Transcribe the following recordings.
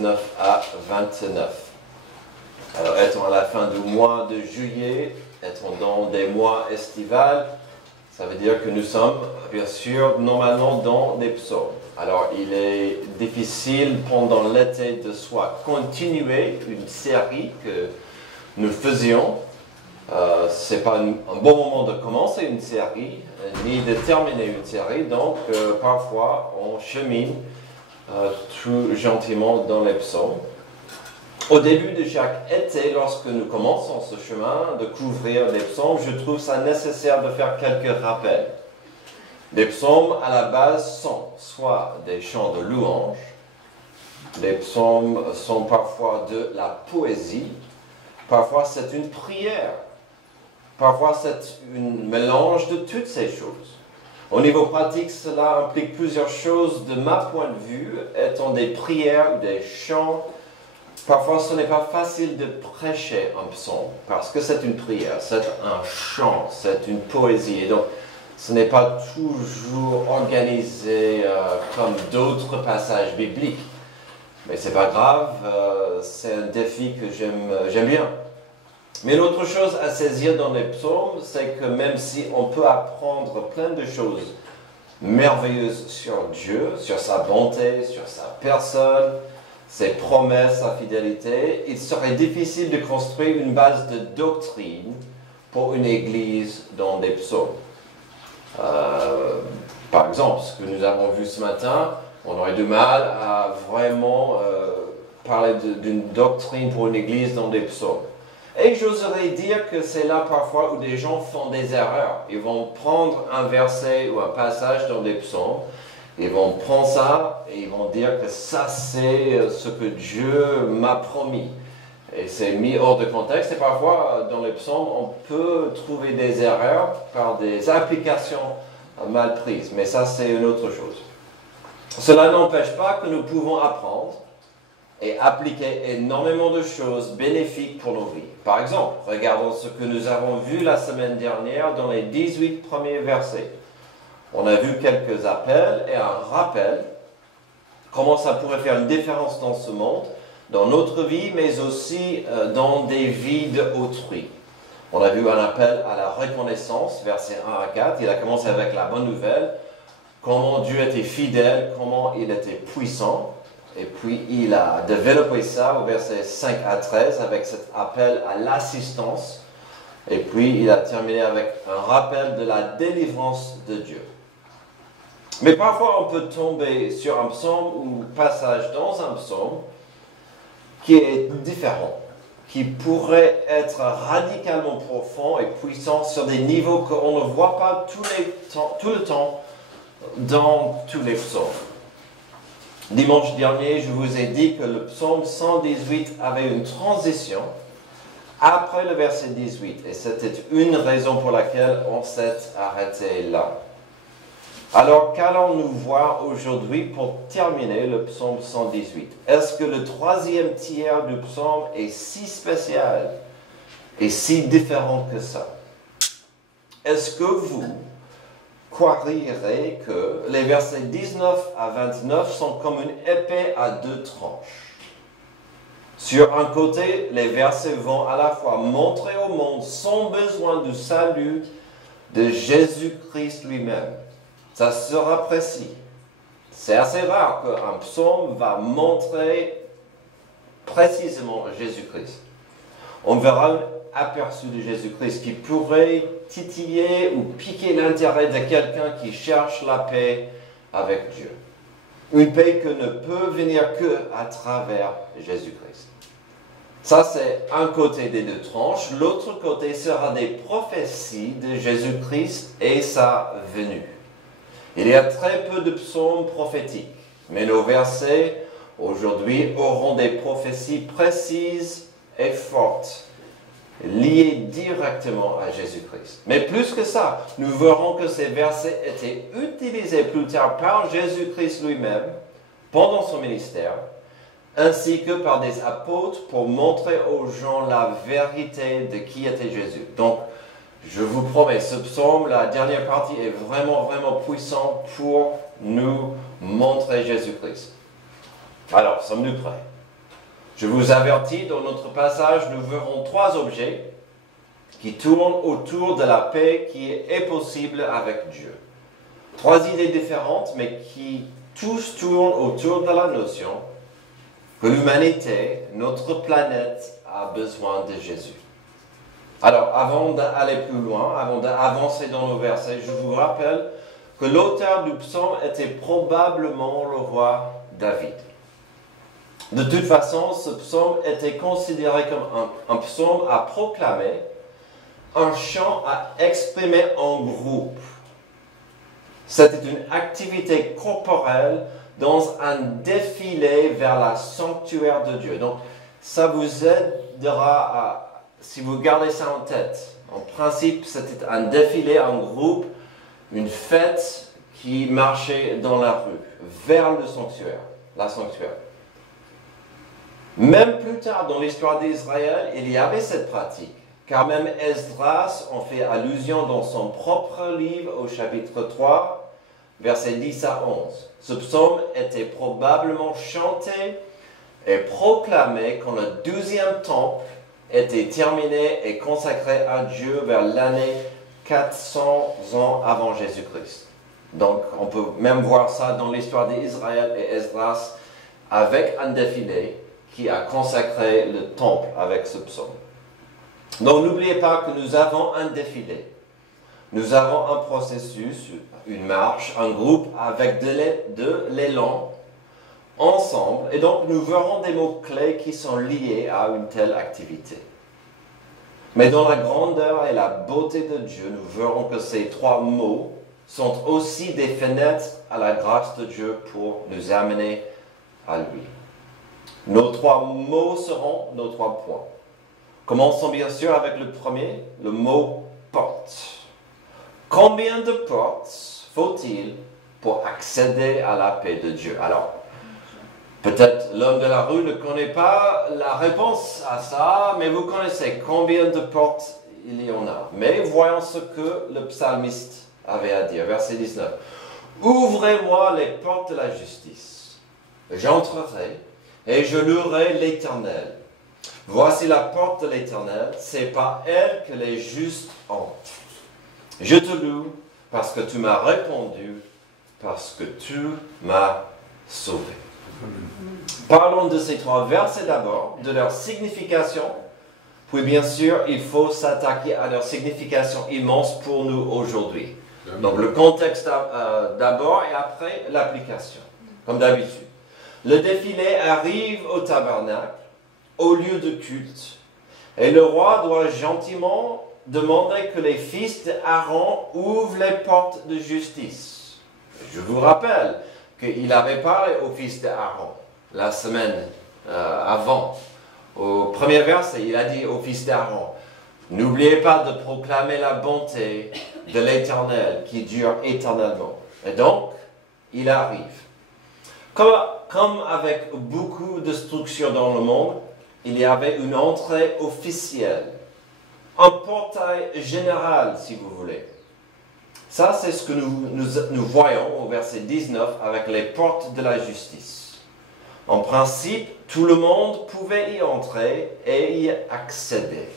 19 à 29. Alors, étant à la fin du mois de juillet, étant dans des mois estivales, ça veut dire que nous sommes, bien sûr, normalement dans des psaumes. Alors, il est difficile pendant l'été de soit continuer une série que nous faisions. Ce n'est pas un bon moment de commencer une série, ni de terminer une série. Donc, parfois, on chemine tout gentiment dans les psaumes. Au début de chaque été, lorsque nous commençons ce chemin de couvrir les psaumes, je trouve ça nécessaire de faire quelques rappels. Les psaumes, à la base, sont soit des chants de louange, les psaumes sont parfois de la poésie, parfois c'est une prière, parfois c'est un mélange de toutes ces choses. Au niveau pratique, cela implique plusieurs choses de ma point de vue, étant des prières ou des chants. Parfois, ce n'est pas facile de prêcher un psaume, parce que c'est une prière, c'est un chant, c'est une poésie. Et donc, ce n'est pas toujours organisé comme d'autres passages bibliques. Mais ce n'est pas grave, c'est un défi que j'aime bien. Mais l'autre chose à saisir dans les psaumes, c'est que même si on peut apprendre plein de choses merveilleuses sur Dieu, sur sa bonté, sur sa personne, ses promesses, sa fidélité, il serait difficile de construire une base de doctrine pour une église dans des psaumes. Par exemple, ce que nous avons vu ce matin, on aurait du mal à vraiment parler d'une doctrine pour une église dans des psaumes. Et j'oserais dire que c'est là parfois où des gens font des erreurs. Ils vont prendre un verset ou un passage dans des psaumes, ils vont prendre ça et ils vont dire que ça c'est ce que Dieu m'a promis. Et c'est mis hors de contexte et parfois dans les psaumes on peut trouver des erreurs par des applications mal prises. Mais ça c'est une autre chose. Cela n'empêche pas que nous pouvons apprendre et appliquer énormément de choses bénéfiques pour nos vies. Par exemple, regardons ce que nous avons vu la semaine dernière dans les 18 premiers versets. On a vu quelques appels et un rappel, comment ça pourrait faire une différence dans ce monde, dans notre vie, mais aussi dans des vies d'autrui. On a vu un appel à la reconnaissance, versets 1 à 4. Il a commencé avec la bonne nouvelle, comment Dieu était fidèle, comment il était puissant. Et puis il a développé ça au verset 5 à 13 avec cet appel à l'assistance. Et puis il a terminé avec un rappel de la délivrance de Dieu. Mais parfois, on peut tomber sur un psaume ou passage dans un psaume qui est différent, qui pourrait être radicalement profond et puissant sur des niveaux qu'on ne voit pas tout le temps dans tous les psaumes. Dimanche dernier, je vous ai dit que le psaume 118 avait une transition après le verset 18, et c'était une raison pour laquelle on s'est arrêté là. Alors, qu'allons-nous voir aujourd'hui pour terminer le psaume 118? Est-ce que le troisième tiers du psaume est si spécial et si différent que ça? Est-ce que vous croiriez que les versets 19 à 29 sont comme une épée à deux tranches? Sur un côté, les versets vont à la fois montrer au monde son besoin du salut de Jésus-Christ lui-même. Ça sera précis. C'est assez rare qu'un psaume va montrer précisément Jésus-Christ. On verra un aperçu de Jésus-Christ qui pourrait titiller ou piquer l'intérêt de quelqu'un qui cherche la paix avec Dieu. Une paix que ne peut venir que à travers Jésus-Christ. Ça, c'est un côté des deux tranches. L'autre côté sera des prophéties de Jésus-Christ et sa venue. Il y a très peu de psaumes prophétiques, mais nos versets aujourd'hui auront des prophéties précises et fortes, liées directement à Jésus-Christ. Mais plus que ça, nous verrons que ces versets étaient utilisés plus tard par Jésus-Christ lui-même pendant son ministère, ainsi que par des apôtres pour montrer aux gens la vérité de qui était Jésus. Donc, je vous promets, ce psaume, la dernière partie est vraiment, vraiment puissant pour nous montrer Jésus-Christ. Alors, sommes-nous prêts? Je vous avertis, dans notre passage, nous verrons 3 objets qui tournent autour de la paix qui est possible avec Dieu. 3 idées différentes, mais qui tous tournent autour de la notion que l'humanité, notre planète, a besoin de Jésus. Alors, avant d'aller plus loin, avant d'avancer dans nos versets, je vous rappelle que l'auteur du psaume était probablement le roi David. De toute façon, ce psaume était considéré comme un psaume à proclamer, un chant à exprimer en groupe. C'était une activité corporelle dans un défilé vers la sanctuaire de Dieu. Donc, ça vous aidera si vous gardez ça en tête. En principe, c'était un défilé en groupe, une fête qui marchait dans la rue, vers le sanctuaire, la sanctuaire. Même plus tard dans l'histoire d'Israël, il y avait cette pratique, car même Esdras en fait allusion dans son propre livre au chapitre 3, versets 10 à 11. Ce psaume était probablement chanté et proclamé quand le 12e temple était terminé et consacré à Dieu vers l'année 400 ans avant Jésus-Christ. Donc on peut même voir ça dans l'histoire d'Israël et Esdras avec un défilé qui a consacré le temple avec ce psaume. Donc n'oubliez pas que nous avons un défilé. Nous avons un processus, une marche, un groupe avec de l'élan ensemble. Et donc nous verrons des mots-clés qui sont liés à une telle activité. Mais dans la grandeur et la beauté de Dieu, nous verrons que ces 3 mots sont aussi des fenêtres à la grâce de Dieu pour nous amener à lui. Nos 3 mots seront nos 3 points. Commençons bien sûr avec le premier, le mot porte. Combien de portes faut-il pour accéder à la paix de Dieu? Alors, peut-être l'homme de la rue ne connaît pas la réponse à ça, mais vous connaissez combien de portes il y en a. Mais voyons ce que le psalmiste avait à dire, verset 19. « Ouvrez-moi les portes de la justice, j'entrerai et je louerai l'Éternel. Voici la porte de l'Éternel, c'est par elle que les justes entrent. Je te loue parce que tu m'as répondu, parce que tu m'as sauvé. » Parlons de ces 3 versets d'abord, de leur signification, puis bien sûr, il faut s'attaquer à leur signification immense pour nous aujourd'hui. Donc le contexte d'abord et après l'application, comme d'habitude. Le défilé arrive au tabernacle, au lieu de culte, et le roi doit gentiment demander que les fils d'Aaron ouvrent les portes de justice. Je vous rappelle qu'il avait parlé aux fils d'Aaron la semaine avant. Au premier verset, il a dit aux fils d'Aaron, « N'oubliez pas de proclamer la bonté de l'Éternel qui dure éternellement. » Et donc, il arrive. Comme avec beaucoup de structures dans le monde, il y avait une entrée officielle, un portail général, si vous voulez. Ça, c'est ce que nous voyons au verset 19 avec les portes de la justice. En principe, tout le monde pouvait y entrer et y accéder.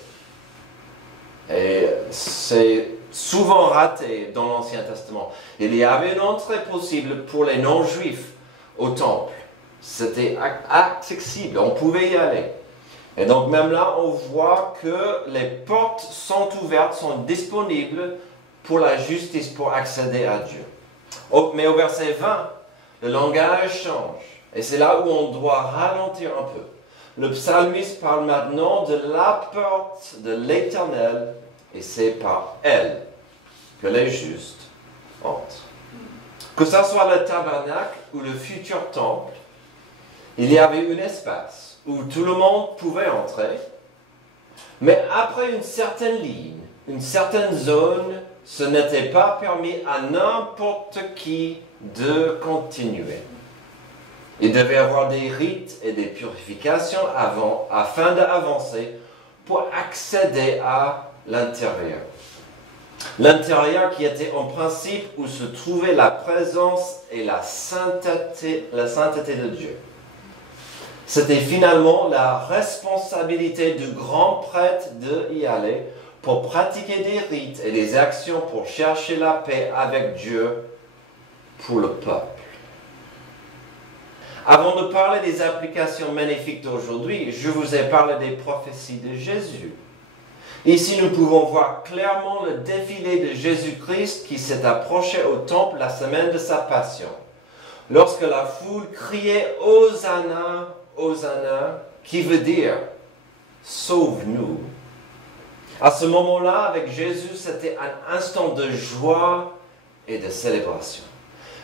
Et c'est souvent raté dans l'Ancien Testament. Il y avait une entrée possible pour les non-juifs au temple. C'était accessible, on pouvait y aller. Et donc même là, on voit que les portes sont ouvertes, sont disponibles pour la justice, pour accéder à Dieu. Mais au verset 20, le langage change. Et c'est là où on doit ralentir un peu. Le psalmiste parle maintenant de la porte de l'Éternel, et c'est par elle que les justes entrent. Que ce soit le tabernacle ou le futur temple, il y avait un espace où tout le monde pouvait entrer, mais après une certaine ligne, une certaine zone, ce n'était pas permis à n'importe qui de continuer. Il devait y avoir des rites et des purifications afin d'avancer pour accéder à l'intérieur. L'intérieur qui était en principe où se trouvait la présence et la sainteté de Dieu. C'était finalement la responsabilité du grand prêtre d'y aller pour pratiquer des rites et des actions pour chercher la paix avec Dieu pour le peuple. Avant de parler des applications magnifiques d'aujourd'hui, je vous ai parlé des prophéties de Jésus. Ici, nous pouvons voir clairement le défilé de Jésus-Christ qui s'est approché au temple la semaine de sa passion. Lorsque la foule criait « Hosanna, Hosanna », qui veut dire « Sauve-nous ». À ce moment-là, avec Jésus, c'était un instant de joie et de célébration.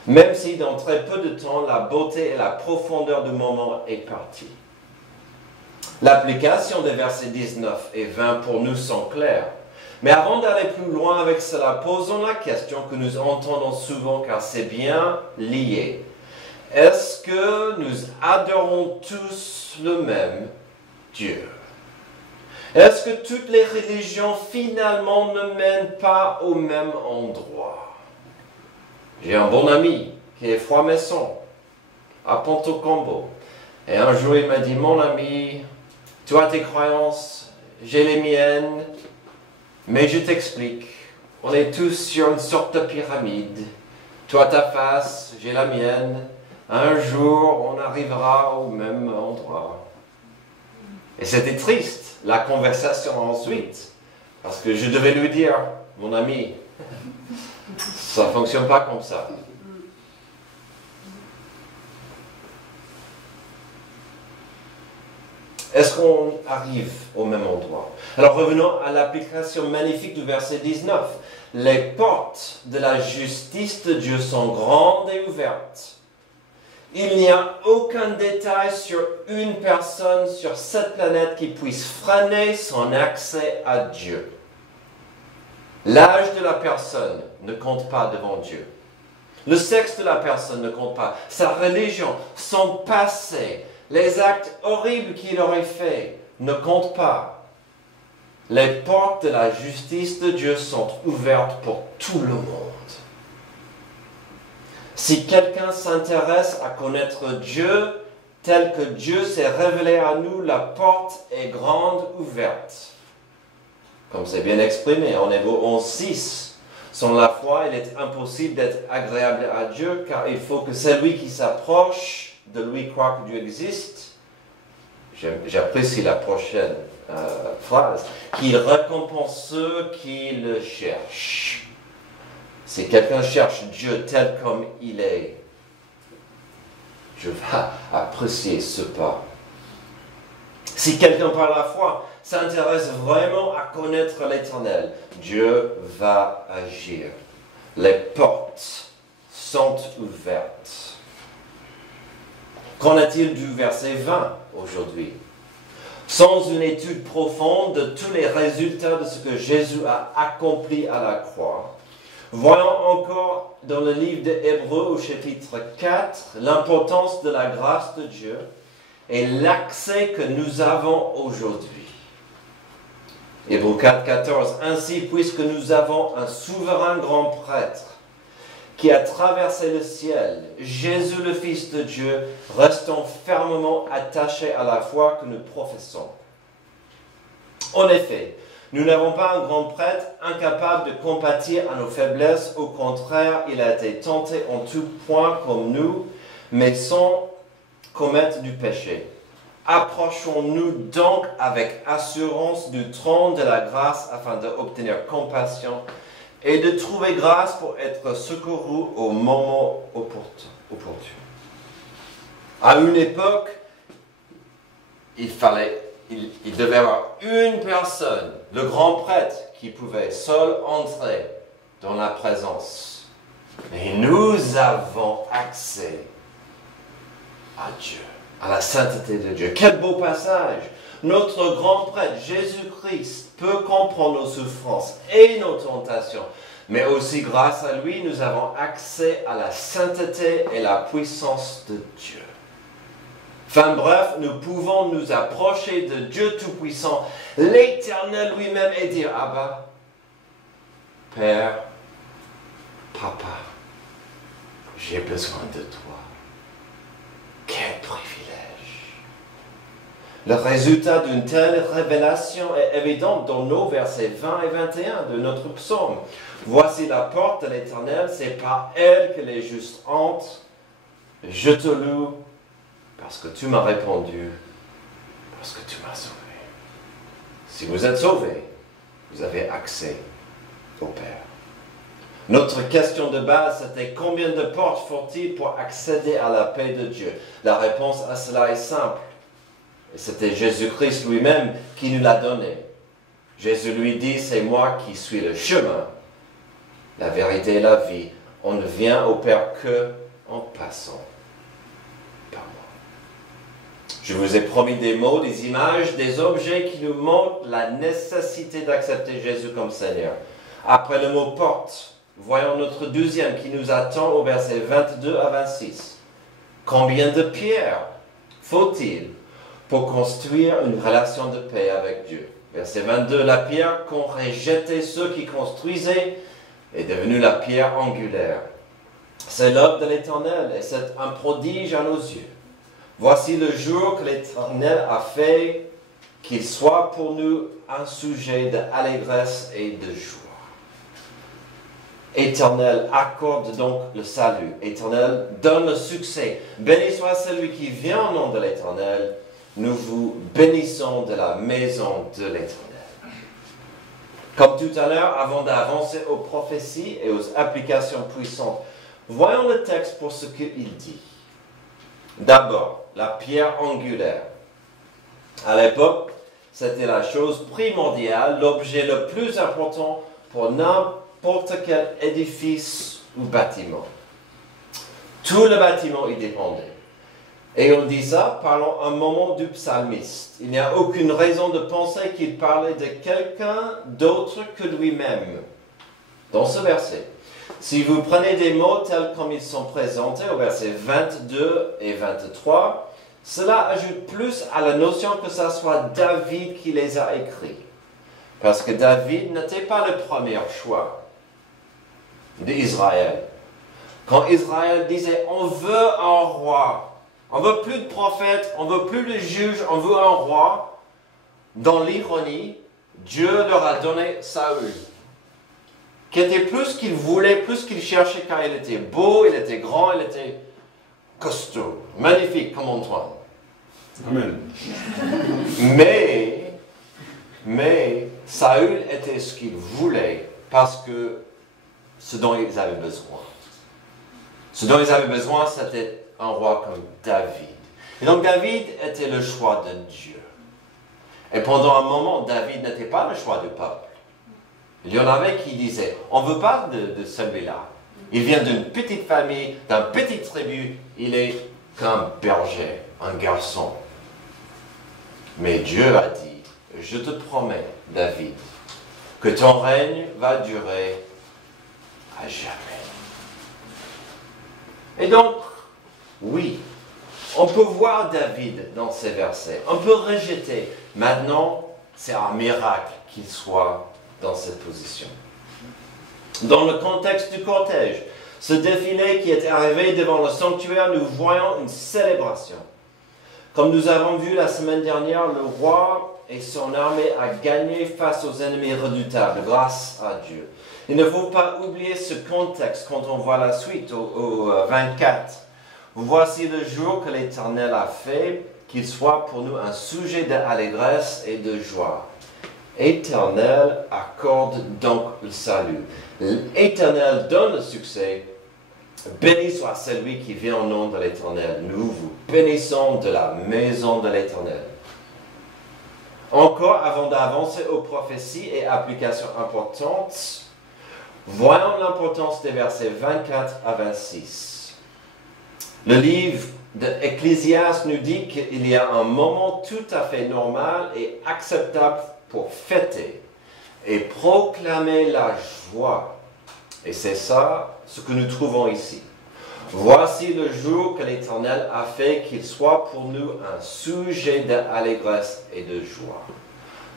Même si dans très peu de temps, la beauté et la profondeur du moment est partie. L'application des versets 19 et 20 pour nous sont claires. Mais avant d'aller plus loin avec cela, posons la question que nous entendons souvent car c'est bien lié. Est-ce que nous adorons tous le même Dieu? Est-ce que toutes les religions finalement ne mènent pas au même endroit? J'ai un bon ami qui est franc-maçon à Ponto-Combo. Et un jour il m'a dit, mon ami, tu as tes croyances, j'ai les miennes, mais je t'explique. On est tous sur une sorte de pyramide. Toi ta face, j'ai la mienne. Un jour, on arrivera au même endroit. Et c'était triste, la conversation ensuite, parce que je devais lui dire, mon ami, ça ne fonctionne pas comme ça. Est-ce qu'on arrive au même endroit? Alors revenons à l'application magnifique du verset 19. Les portes de la justice de Dieu sont grandes et ouvertes. Il n'y a aucun détail sur une personne sur cette planète qui puisse freiner son accès à Dieu. L'âge de la personne ne compte pas devant Dieu. Le sexe de la personne ne compte pas. Sa religion, son passé, les actes horribles qu'il aurait faits ne comptent pas. Les portes de la justice de Dieu sont ouvertes pour tout le monde. Si quelqu'un s'intéresse à connaître Dieu tel que Dieu s'est révélé à nous, la porte est grande ouverte. Comme c'est bien exprimé en Hébreux 11:6. Sans la foi, il est impossible d'être agréable à Dieu, car il faut que celui qui s'approche de lui croit que Dieu existe. J'apprécie la prochaine phrase. Qu'il récompense ceux qui le cherchent. Si quelqu'un cherche Dieu tel comme il est, je vais apprécier ce pas. Si quelqu'un par la foi s'intéresse vraiment à connaître l'Éternel, Dieu va agir. Les portes sont ouvertes. Qu'en est-il du verset 20 aujourd'hui? Sans une étude profonde de tous les résultats de ce que Jésus a accompli à la croix, voyons encore dans le livre de Hébreux au chapitre 4 l'importance de la grâce de Dieu et l'accès que nous avons aujourd'hui. Hébreux 4, 14. Ainsi, puisque nous avons un souverain grand prêtre qui a traversé le ciel, Jésus le Fils de Dieu, restons fermement attachés à la foi que nous professons. En effet, nous n'avons pas un grand prêtre incapable de compatir à nos faiblesses. Au contraire, il a été tenté en tout point comme nous, mais sans commettre du péché. Approchons-nous donc avec assurance du trône de la grâce afin d'obtenir compassion et de trouver grâce pour être secouru au moment opportun. À une époque, il devait y avoir une personne, le grand prêtre, qui pouvait seul entrer dans la présence. Mais nous avons accès à Dieu, à la sainteté de Dieu. Quel beau passage! Notre grand prêtre, Jésus-Christ, peut comprendre nos souffrances et nos tentations. Mais aussi, grâce à lui, nous avons accès à la sainteté et la puissance de Dieu. Enfin bref, nous pouvons nous approcher de Dieu Tout-Puissant, l'Éternel lui-même, et dire, Abba, Père, Papa, j'ai besoin de toi. Quel privilège! Le résultat d'une telle révélation est évident dans nos versets 20 et 21 de notre psaume. Voici la porte de l'Éternel, c'est par elle que les justes entrent. Je te loue parce que tu m'as répondu, parce que tu m'as sauvé. Si vous êtes sauvés, vous avez accès au Père. Notre question de base, c'était combien de portes faut-il pour accéder à la paix de Dieu? La réponse à cela est simple. Et c'était Jésus-Christ lui-même qui nous l'a donné. Jésus lui dit, c'est moi qui suis le chemin, la vérité et la vie. On ne vient au Père que en passant par moi. Je vous ai promis des mots, des images, des objets qui nous montrent la nécessité d'accepter Jésus comme Seigneur. Après le mot porte, voyons notre deuxième qui nous attend au verset 22 à 26. Combien de pierres faut-il pour construire une relation de paix avec Dieu? Verset 22, la pierre qu'auraient jetée ceux qui construisaient est devenue la pierre angulaire. C'est l'œuvre de l'Éternel et c'est un prodige à nos yeux. Voici le jour que l'Éternel a fait, qu'il soit pour nous un sujet d'allégresse et de joie. Éternel accorde donc le salut. Éternel donne le succès. Béni soit celui qui vient au nom de l'Éternel. Nous vous bénissons de la maison de l'Éternel. Comme tout à l'heure, avant d'avancer aux prophéties et aux applications puissantes, voyons le texte pour ce qu'il dit. D'abord, la pierre angulaire. À l'époque, c'était la chose primordiale, l'objet le plus important pour n'importe quel édifice ou bâtiment. Tout le bâtiment y dépendait. Et on dit ça, parlons un moment du psalmiste. Il n'y a aucune raison de penser qu'il parlait de quelqu'un d'autre que lui-même dans ce verset. Si vous prenez des mots tels comme ils sont présentés au verset 22 et 23, cela ajoute plus à la notion que ce soit David qui les a écrits. Parce que David n'était pas le premier choix d'Israël. Quand Israël disait « on veut un roi », on veut plus de prophètes, on veut plus de juges, on veut un roi. Dans l'ironie, Dieu leur a donné Saül, qui était plus qu'il voulait, plus qu'il cherchait, car il était beau, il était grand, il était costaud, magnifique comme Antoine. Amen. Mais Saül était ce qu'il voulait, parce que ce dont ils avaient besoin. Ce dont ils avaient besoin, c'était un roi comme David. Et donc David était le choix de Dieu. Et pendant un moment, David n'était pas le choix du peuple. Il y en avait qui disaient, on ne veut pas de celui-là. Il vient d'une petite famille, d'une petite tribu, il est qu'un berger, un garçon. Mais Dieu a dit, je te promets, David, que ton règne va durer à jamais. Et donc, oui, on peut voir David dans ces versets. On peut rejeter. Maintenant, c'est un miracle qu'il soit dans cette position. Dans le contexte du cortège, ce défilé qui est arrivé devant le sanctuaire, nous voyons une célébration. Comme nous avons vu la semaine dernière, le roi et son armée a gagné face aux ennemis redoutables grâce à Dieu. Il ne faut pas oublier ce contexte quand on voit la suite au 24. Voici le jour que l'Éternel a fait, qu'il soit pour nous un sujet d'allégresse et de joie. Éternel accorde donc le salut. L'Éternel donne le succès. Béni soit celui qui vient au nom de l'Éternel. Nous vous bénissons de la maison de l'Éternel. Encore, avant d'avancer aux prophéties et applications importantes, voyons l'importance des versets 24 à 26. Le livre d'Ecclésiaste nous dit qu'il y a un moment tout à fait normal et acceptable pour fêter et proclamer la joie. Et c'est ça ce que nous trouvons ici. Voici le jour que l'Éternel a fait, qu'il soit pour nous un sujet d'allégresse et de joie.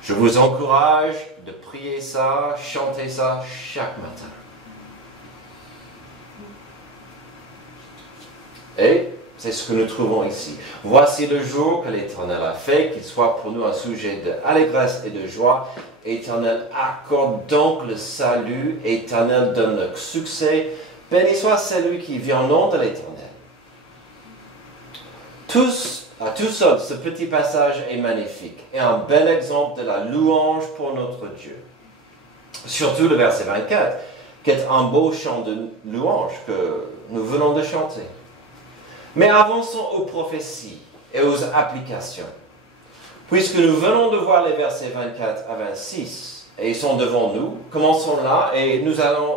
Je vous encourage de prier ça, chanter ça chaque matin. Et C'est ce que nous trouvons ici. Voici le jour que l'Éternel a fait, qu'il soit pour nous un sujet d'allégresse et de joie. Éternel, accorde donc le salut. Éternel, donne le succès. Béni soit celui qui vient au nom de l'Éternel. À tout seul, ce petit passage est magnifique et un bel exemple de la louange pour notre Dieu. Surtout le verset 24, qui est un beau chant de louange que nous venons de chanter. Mais avançons aux prophéties et aux applications. Puisque nous venons de voir les versets 24 à 26, et ils sont devant nous, commençons là et nous allons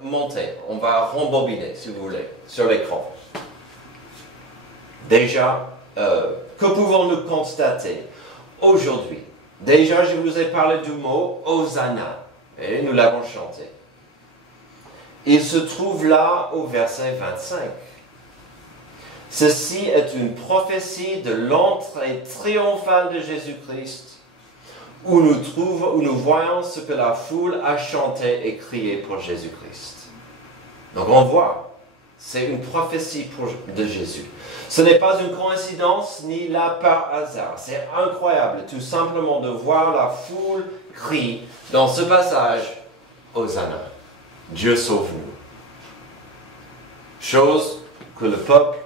monter. On va rembobiner, si vous voulez, sur l'écran. Déjà, que pouvons-nous constater aujourd'hui? Déjà, je vous ai parlé du mot Hosanna, et nous l'avons chanté. Il se trouve là au verset 25. Ceci est une prophétie de l'entrée triomphale de Jésus-Christ, où nous voyons ce que la foule a chanté et crié pour Jésus-Christ. Donc on voit, c'est une prophétie de Jésus. Ce n'est pas une coïncidence ni là par hasard. C'est incroyable tout simplement de voir la foule crier dans ce passage « Hosanna, Dieu sauve-nous ». Chose que le peuple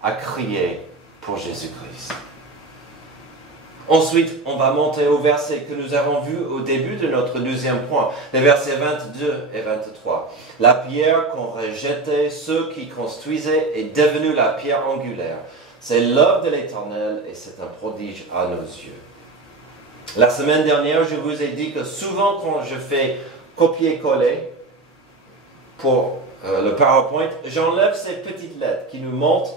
a crié pour Jésus-Christ. Ensuite, on va monter au verset que nous avons vu au début de notre deuxième point, les versets 22 et 23. La pierre qu'ont rejetée ceux qui construisaient est devenue la pierre angulaire. C'est l'œuvre de l'Éternel et c'est un prodige à nos yeux. La semaine dernière, je vous ai dit que souvent quand je fais copier-coller pour le PowerPoint, j'enlève ces petites lettres qui nous montrent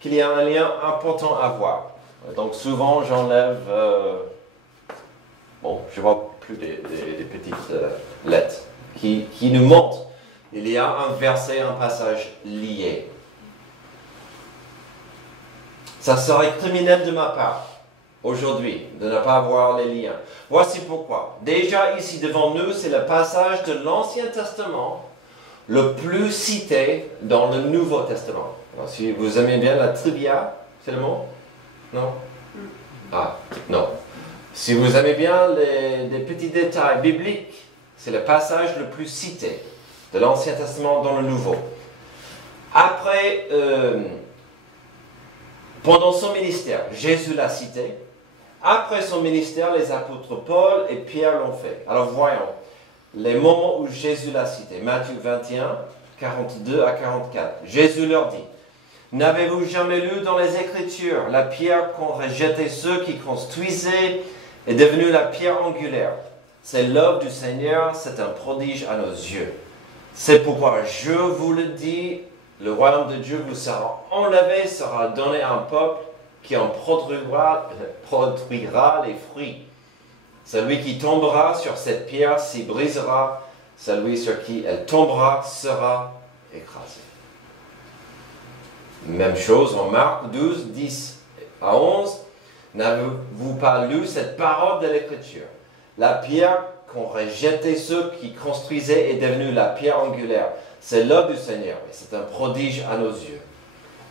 qu'il y a un lien important à voir. Donc souvent j'enlève, je vois plus des petites lettres qui nous montrent qu'il y a un verset, un passage lié. Ça serait criminel de ma part aujourd'hui de ne pas voir les liens. Voici pourquoi. Déjà ici devant nous, c'est le passage de l'Ancien Testament le plus cité dans le Nouveau Testament. Alors, si vous aimez bien la trivia, c'est le mot? Non? Ah, non. Si vous aimez bien les petits détails bibliques, c'est le passage le plus cité de l'Ancien Testament dans le Nouveau. Après, pendant son ministère, Jésus l'a cité. Après son ministère, les apôtres Paul et Pierre l'ont fait. Alors voyons les moments où Jésus l'a cité. Matthieu 21, 42 à 44. Jésus leur dit: n'avez-vous jamais lu dans les Écritures, la pierre qu'ont rejetée ceux qui construisaient est devenue la pierre angulaire. C'est l'œuvre du Seigneur, c'est un prodige à nos yeux. C'est pourquoi je vous le dis, le royaume de Dieu vous sera enlevé, sera donné à un peuple qui en produira les fruits. Celui qui tombera sur cette pierre s'y brisera, celui sur qui elle tombera sera écrasé. Même chose en Marc 12, 10 à 11. N'avez-vous pas lu cette parole de l'Écriture? La pierre qu'ont rejetée ceux qui construisaient est devenue la pierre angulaire. C'est l'œuvre du Seigneur et c'est un prodige à nos yeux.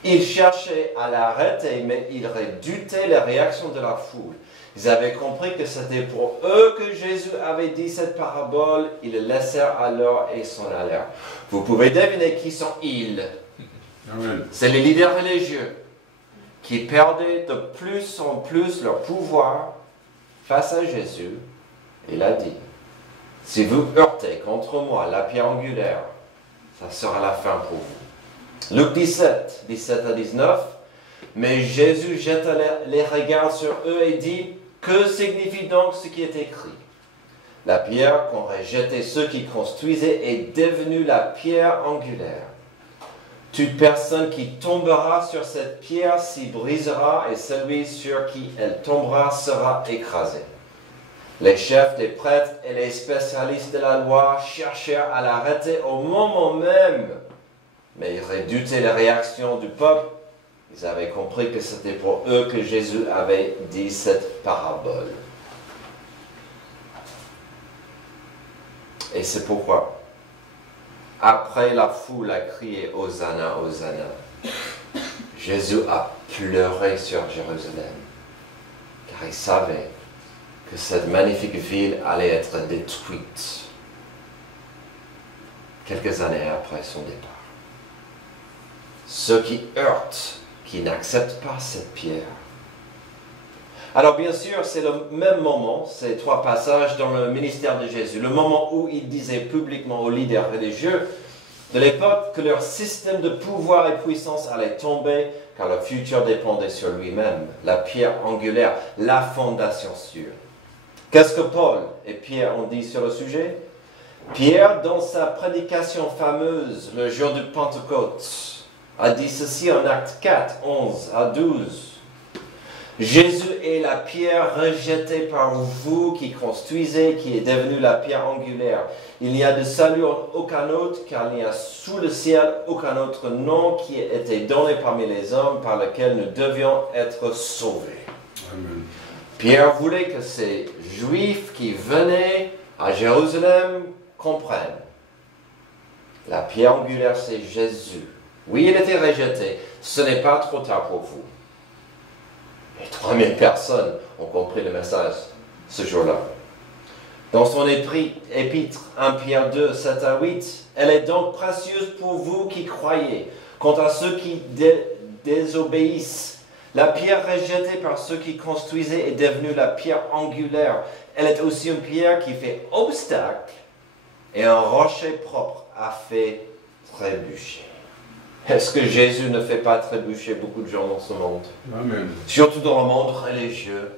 Ils cherchaient à l'arrêter, mais ils redoutaient les réactions de la foule. Ils avaient compris que c'était pour eux que Jésus avait dit cette parabole. Ils le laissèrent alors et s'en allèrent. Vous pouvez deviner qui sont ils. C'est les leaders religieux qui perdaient de plus en plus leur pouvoir face à Jésus. Il a dit: si vous heurtez contre moi la pierre angulaire, ça sera la fin pour vous. Luc 17, 17 à 19. Mais Jésus jeta les regards sur eux et dit: que signifie donc ce qui est écrit? La pierre qu'ont rejetée ceux qui construisaient est devenue la pierre angulaire. Toute personne qui tombera sur cette pierre s'y brisera et celui sur qui elle tombera sera écrasé. Les chefs des prêtres et les spécialistes de la loi cherchèrent à l'arrêter au moment même, mais ils redoutaient les réactions du peuple. Ils avaient compris que c'était pour eux que Jésus avait dit cette parabole. Et c'est pourquoi, après la foule a crié « Hosanna, Hosanna », Jésus a pleuré sur Jérusalem, car il savait que cette magnifique ville allait être détruite quelques années après son départ. Ceux qui heurtent, qui n'acceptent pas cette pierre. Alors bien sûr, c'est le même moment, ces trois passages dans le ministère de Jésus, le moment où il disait publiquement aux leaders religieux de l'époque que leur système de pouvoir et puissance allait tomber, car le futur dépendait sur lui-même, la pierre angulaire, la fondation sûre. Qu'est-ce que Paul et Pierre ont dit sur le sujet? Pierre, dans sa prédication fameuse le jour de Pentecôte, a dit ceci en Actes 4, 11 à 12. Jésus est la pierre rejetée par vous qui construisez, qui est devenue la pierre angulaire. Il n'y a de salut en aucun autre, car il n'y a sous le ciel aucun autre nom qui ait été donné parmi les hommes par lequel nous devions être sauvés. Amen. Pierre voulait que ces Juifs qui venaient à Jérusalem comprennent. La pierre angulaire, c'est Jésus. Oui, il était rejeté. Ce n'est pas trop tard pour vous. Et 3000 personnes ont compris le message ce jour-là. Dans son épître 1 Pierre 2, 7 à 8, elle est donc précieuse pour vous qui croyez. Quant à ceux qui désobéissent, la pierre rejetée par ceux qui construisaient est devenue la pierre angulaire. Elle est aussi une pierre qui fait obstacle et un rocher propre a fait trébucher. Est-ce que Jésus ne fait pas trébucher beaucoup de gens dans ce monde? Amen. Surtout dans le monde religieux.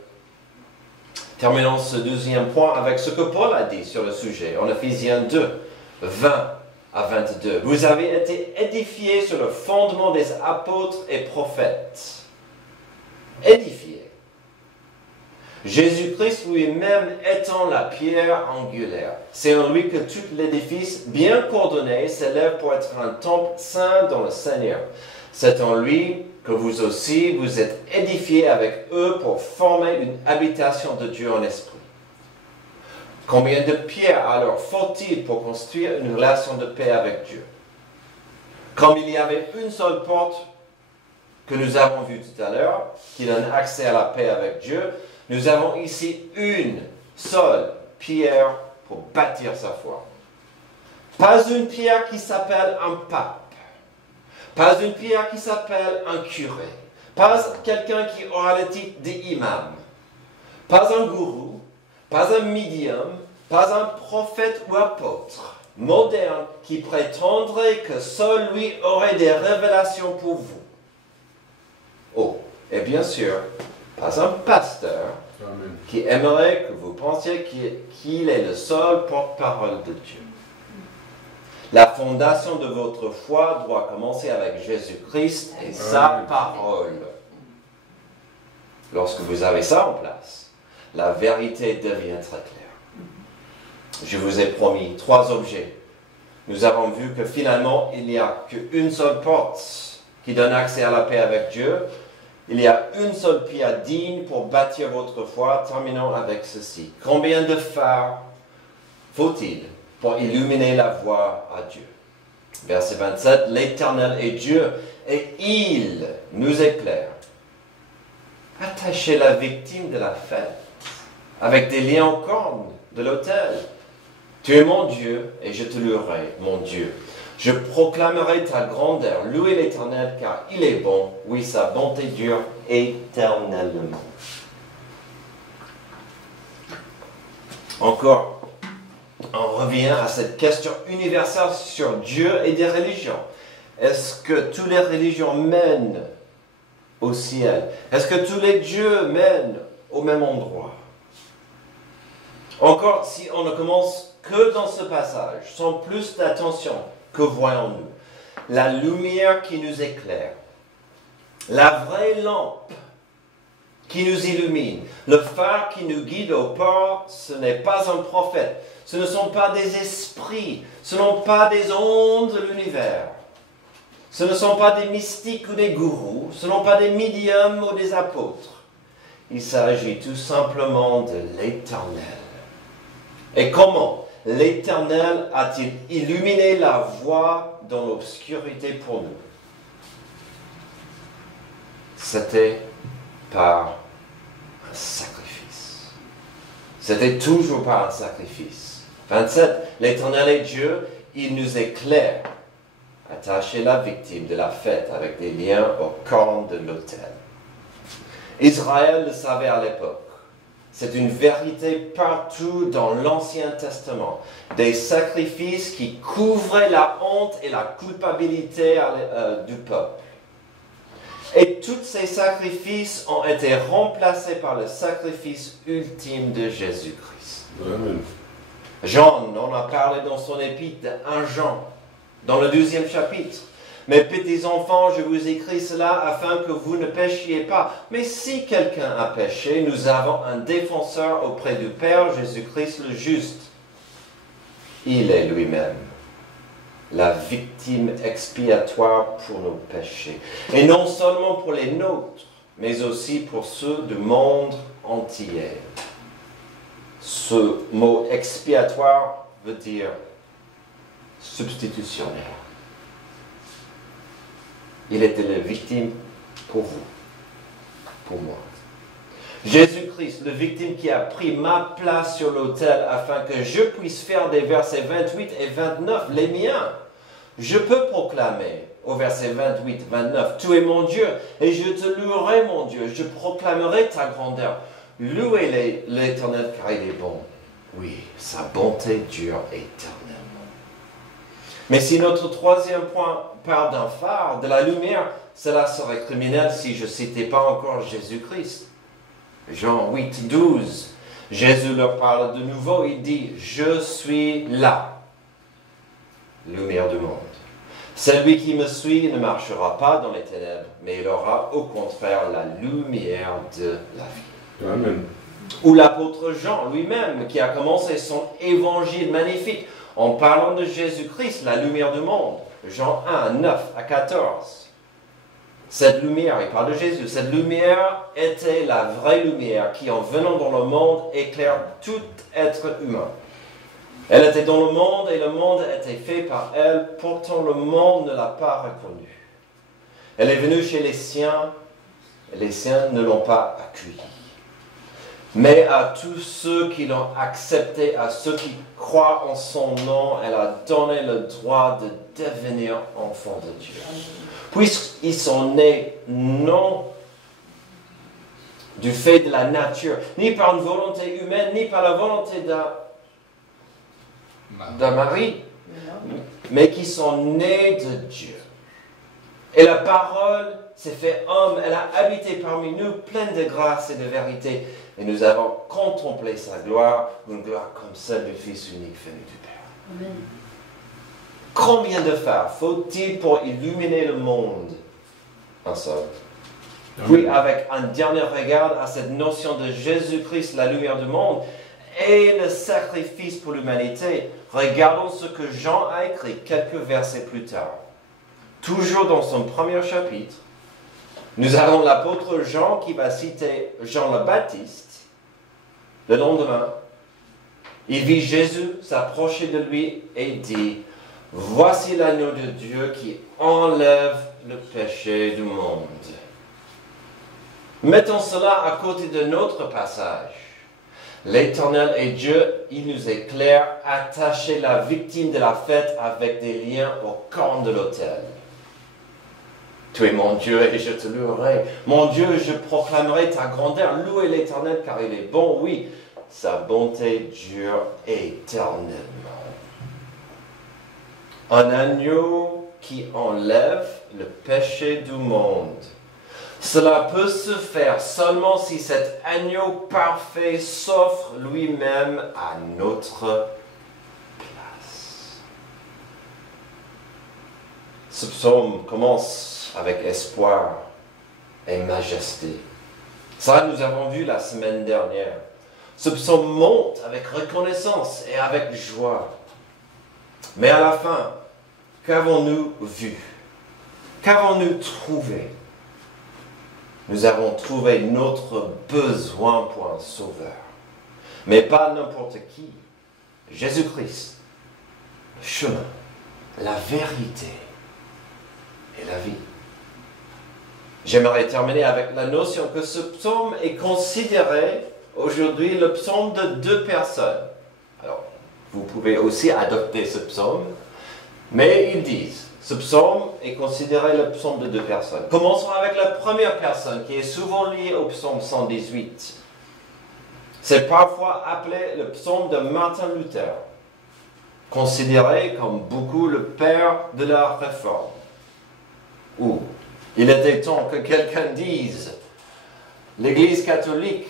Terminons ce deuxième point avec ce que Paul a dit sur le sujet en Ephésiens 2, 20 à 22. Vous avez été édifiés sur le fondement des apôtres et prophètes. Édifiés. Jésus-Christ lui-même étant la pierre angulaire. C'est en lui que tout l'édifice bien coordonné s'élève pour être un temple saint dans le Seigneur. C'est en lui que vous aussi vous êtes édifiés avec eux pour former une habitation de Dieu en esprit. Combien de pierres alors faut-il pour construire une relation de paix avec Dieu? Comme il y avait une seule porte que nous avons vue tout à l'heure, qui donne accès à la paix avec Dieu, nous avons ici une seule pierre pour bâtir sa foi. Pas une pierre qui s'appelle un pape. Pas une pierre qui s'appelle un curé. Pas quelqu'un qui aura le titre d'imam. Pas un gourou. Pas un médium. Pas un prophète ou apôtre moderne qui prétendrait que seul lui aurait des révélations pour vous. Oh, et bien sûr, pas un pasteur Amen. Qui aimerait que vous pensiez qu'il est le seul porte-parole de Dieu. La fondation de votre foi doit commencer avec Jésus-Christ et sa parole. Lorsque vous avez ça en place, la vérité devient très claire. Je vous ai promis 3 objets. Nous avons vu que finalement, il n'y a qu'une seule porte qui donne accès à la paix avec Dieu. Il y a une seule pierre digne pour bâtir votre foi. Terminons avec ceci. Combien de phares faut-il pour illuminer la voie à Dieu? Verset 27, l'Éternel est Dieu et il nous éclaire. Attachez la victime de la fête avec des liens aux cornes de l'autel. Tu es mon Dieu et je te louerai, mon Dieu. Je proclamerai ta grandeur. Louez l'Éternel car il est bon. Oui, sa bonté dure éternellement. Encore, on revient à cette question universelle sur Dieu et des religions. Est-ce que toutes les religions mènent au ciel? Est-ce que tous les dieux mènent au même endroit? Encore, si on ne commence que dans ce passage, sans plus d'attention, que voyons-nous? La lumière qui nous éclaire, la vraie lampe qui nous illumine, le phare qui nous guide au port, ce n'est pas un prophète, ce ne sont pas des esprits, ce ne sont pas des ondes de l'univers, ce ne sont pas des mystiques ou des gourous, ce ne sont pas des médiums ou des apôtres. Il s'agit tout simplement de l'Éternel. Et comment l'Éternel a-t-il illuminé la voie dans l'obscurité pour nous? c'était par un sacrifice. C'était toujours par un sacrifice. 27. L'Éternel est Dieu, il nous éclaire. Attacher la victime de la fête avec des liens aux cornes de l'autel. Israël le savait à l'époque. C'est une vérité partout dans l'Ancien Testament. Des sacrifices qui couvraient la honte et la culpabilité du peuple. Et tous ces sacrifices ont été remplacés par le sacrifice ultime de Jésus-Christ. Amen. Jean en a parlé dans son épître de 1 Jean, dans le 12e chapitre. Mes petits enfants, je vous écris cela afin que vous ne péchiez pas. Mais si quelqu'un a péché, nous avons un défenseur auprès du Père, Jésus-Christ le juste. Il est lui-même la victime expiatoire pour nos péchés. Et non seulement pour les nôtres, mais aussi pour ceux du monde entier. Ce mot expiatoire veut dire substitutionnaire. Il était la victime pour vous, pour moi. Jésus-Christ, la victime qui a pris ma place sur l'autel afin que je puisse faire des versets 28 et 29 les miens. Je peux proclamer au verset 28, 29, tu es mon Dieu et je te louerai mon Dieu, je proclamerai ta grandeur. Louez l'Éternel car il est bon. Oui, sa bonté dure éternellement. Mais si notre troisième point parle d'un phare, de la lumière, cela serait criminel si je ne citais pas encore Jésus-Christ. Jean 8, 12. Jésus leur parle de nouveau, il dit, je suis la lumière du monde. Celui qui me suit ne marchera pas dans les ténèbres, mais il aura au contraire la lumière de la vie. Amen. Ou l'apôtre Jean lui-même, qui a commencé son évangile magnifique en parlant de Jésus-Christ, la lumière du monde. Jean 1, 9 à 14. Cette lumière, il parle de Jésus, cette lumière était la vraie lumière qui, en venant dans le monde, éclaire tout être humain. Elle était dans le monde et le monde était fait par elle, pourtant le monde ne l'a pas reconnue. Elle est venue chez les siens, et les siens ne l'ont pas accueillie. Mais à tous ceux qui l'ont accepté, à ceux qui croient en son nom, elle a donné le droit de devenir enfants de Dieu. Puisqu'ils sont nés non du fait de la nature, ni par une volonté humaine, ni par la volonté d'un mari, mais qui sont nés de Dieu. Et la parole s'est fait homme, elle a habité parmi nous, pleine de grâce et de vérité. Et nous avons contemplé sa gloire, une gloire comme celle du Fils unique venu du Père. Amen. Combien de phares faut-il pour illuminer le monde? Un seul. Puis avec un dernier regard à cette notion de Jésus-Christ, la lumière du monde, et le sacrifice pour l'humanité, regardons ce que Jean a écrit quelques versets plus tard. Toujours dans son premier chapitre, nous avons l'apôtre Jean qui va citer Jean le Baptiste. Le lendemain, il vit Jésus s'approcher de lui et dit, « Voici l'agneau de Dieu qui enlève le péché du monde. » Mettons cela à côté de notre passage. L'Éternel est Dieu, il nous éclaire, attacher la victime de la fête avec des liens aux cornes de l'autel. Tu es mon Dieu et je te louerai. Mon Dieu, je proclamerai ta grandeur. Louez l'Éternel car il est bon. Oui, sa bonté dure éternellement. Un agneau qui enlève le péché du monde. Cela peut se faire seulement si cet agneau parfait s'offre lui-même à notre place. Ce psaume commence avec espoir et majesté. Ça, nous avons vu la semaine dernière. Ce psaume monte avec reconnaissance et avec joie. Mais à la fin, qu'avons-nous vu? Qu'avons-nous trouvé? Nous avons trouvé notre besoin pour un sauveur. Mais pas n'importe qui. Jésus-Christ, le chemin, la vérité et la vie. J'aimerais terminer avec la notion que ce psaume est considéré aujourd'hui le psaume de deux personnes. Alors, vous pouvez aussi adopter ce psaume, mais ils disent, ce psaume est considéré le psaume de deux personnes. Commençons avec la première personne qui est souvent liée au psaume 118. C'est parfois appelé le psaume de Martin Luther, considéré comme beaucoup le père de la réforme. Ou il était temps que quelqu'un dise, l'Église catholique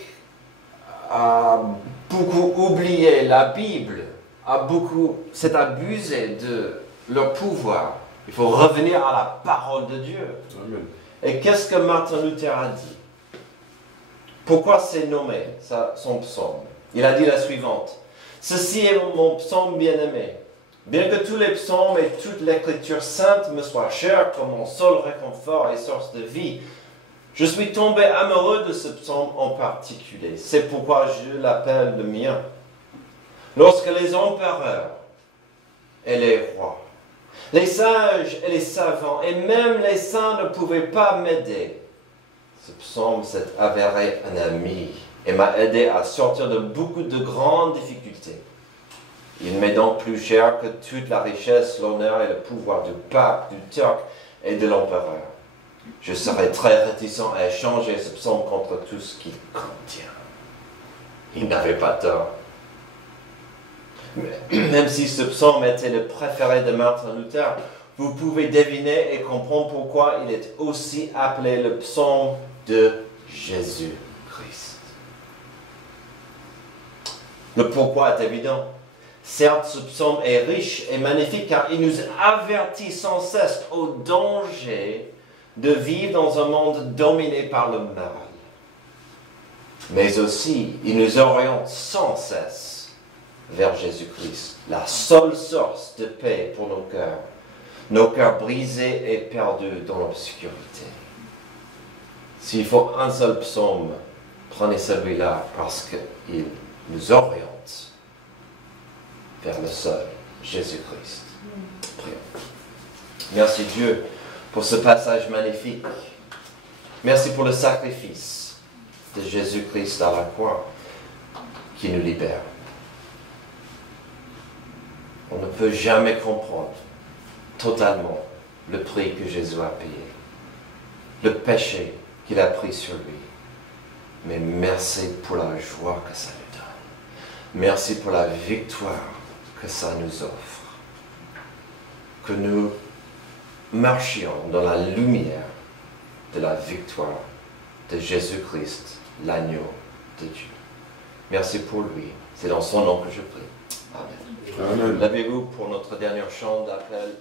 a beaucoup oublié la Bible, s'est abusé de leur pouvoir. Il faut revenir à la parole de Dieu. Amen. Et qu'est-ce que Martin Luther a dit? Pourquoi c'est nommé son psaume? Il a dit la suivante. Ceci est mon psaume bien-aimé. Bien que tous les psaumes et toute l'écriture sainte me soient chers comme mon seul réconfort et source de vie, je suis tombé amoureux de ce psaume en particulier. C'est pourquoi je l'appelle le mien. Lorsque les empereurs et les rois, les sages et les savants, et même les saints ne pouvaient pas m'aider, ce psaume s'est avéré un ami et m'a aidé à sortir de beaucoup de grandes difficultés. Il m'est donc plus cher que toute la richesse, l'honneur et le pouvoir du pape, du turc et de l'empereur. Je serais très réticent à échanger ce psaume contre tout ce qu'il contient. Il n'avait pas tort. Même si ce psaume était le préféré de Martin Luther, vous pouvez deviner et comprendre pourquoi il est aussi appelé le psaume de Jésus-Christ. Le pourquoi est évident. Certes, ce psaume est riche et magnifique car il nous avertit sans cesse au danger de vivre dans un monde dominé par le mal. Mais aussi, il nous oriente sans cesse vers Jésus-Christ, la seule source de paix pour nos cœurs brisés et perdus dans l'obscurité. S'il faut un seul psaume, prenez celui-là parce qu'il nous oriente vers le seul Jésus-Christ. Prions. Merci Dieu pour ce passage magnifique. Merci pour le sacrifice de Jésus-Christ à la croix qui nous libère. On ne peut jamais comprendre totalement le prix que Jésus a payé, le péché qu'il a pris sur lui. Mais merci pour la joie que ça nous donne. Merci pour la victoire que ça nous offre. Que nous marchions dans la lumière de la victoire de Jésus-Christ, l'agneau de Dieu. Merci pour lui. C'est dans son nom que je prie. Amen. Amen. Levez-vous pour notre dernier chant d'appel.